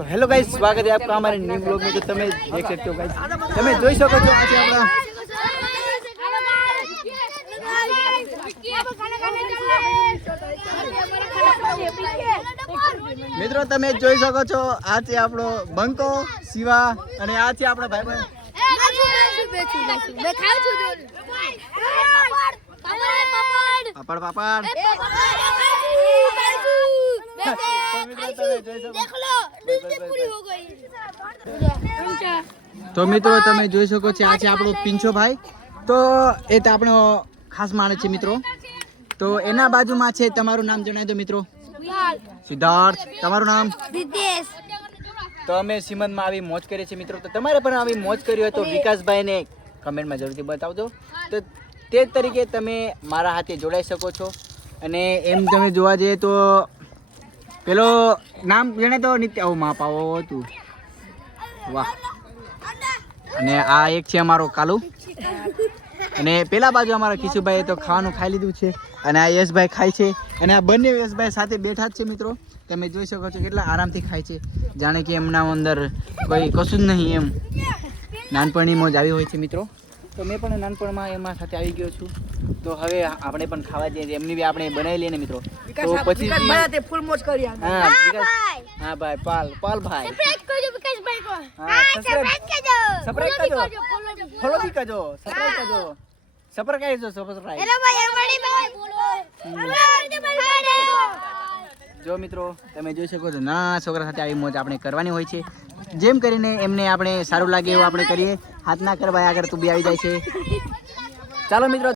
તો hello guys, સ્વાગત છે આપકા અમારે ન્યુ બ્લોગ મે. તો તમે દેખ શકતે હો ગાઈસ. તમે જોઈ શકો છો આજે આપણા મિત્રો, તમે જોઈ શકો છો, આ છે આપણો બંકો, શિવા અને આ છે આપણા ભાઈ બહેન. પાપડ. પાપડ. તો મિત્રો તમે જોઈ શકો છો આ છે આપણો પિંછો ભાઈ. તો એ તો આપણો ખાસ માણસ છે મિત્રો. તો એના બાજુમાં છે તમારું નામ જણાવી દો મિત્રો. સિદ્ધાર્થ. તમારું નામ? તો અમે સિમનમાં આવી મોજ કરીએ છીએ મિત્રો. તો તમારે પણ આવી મોજ કરી હોય તો વિકાસભાઈને કમેન્ટમાં જરૂરથી બતાવજો. તો તે જ તરીકે તમે મારા હાથે જોડાઈ શકો છો. અને એમ તમે જોવા જઈએ તો પેલો નામ જેને તો નિત્ય આવું માપ આવો હતું. વાહ. અને આ એક છે અમારો કાલુ. અને પેલા બાજુ અમારા કિશુભાઈએ તો ખાવાનું ખાઈ લીધું છે અને આ યશભાઈ ખાય છે અને આ બંને યશભાઈ સાથે બેઠા જ છે મિત્રો. તમે જોઈ શકો છો કેટલા આરામથી ખાય છે. જાણે કે એમના અંદર કોઈ કશું જ નહીં એમ. નાનપણીમાં જ આવી હોય છે મિત્રો. તો મેં પણ નાનપણમાં એમાં સાથે આવી ગયો છું. તો હવે આપણે પણ ખાવા જઈએ. એમની બી આપણે બનાવી લઈએ ને મિત્રો. તો પછી ફૂલ મોજ કરી હા વિકાસ હા ભાઈ પાલ પાલ ભાઈ. હા સબસ્ક્રાઇબ સબસ્ક્રાઇબ કરજો. ફોલો બી કરજો. સબસ્ક્રાઇબ કરજો. સબસ્ક્રાઇબ કરજો સબસ્ક્રાઇબ જો મિત્રો તમે જોઈ શકો છો ના છોકરા સાથે આવી મોજ આપણે કરવાની હોય છે. જેમ કરીને એમને આપણે સારું લાગે એવું આપણે કરીએ. હાથ ના કરવા આગળ તું બી આવી જાય છે. ચાલો મિત્રો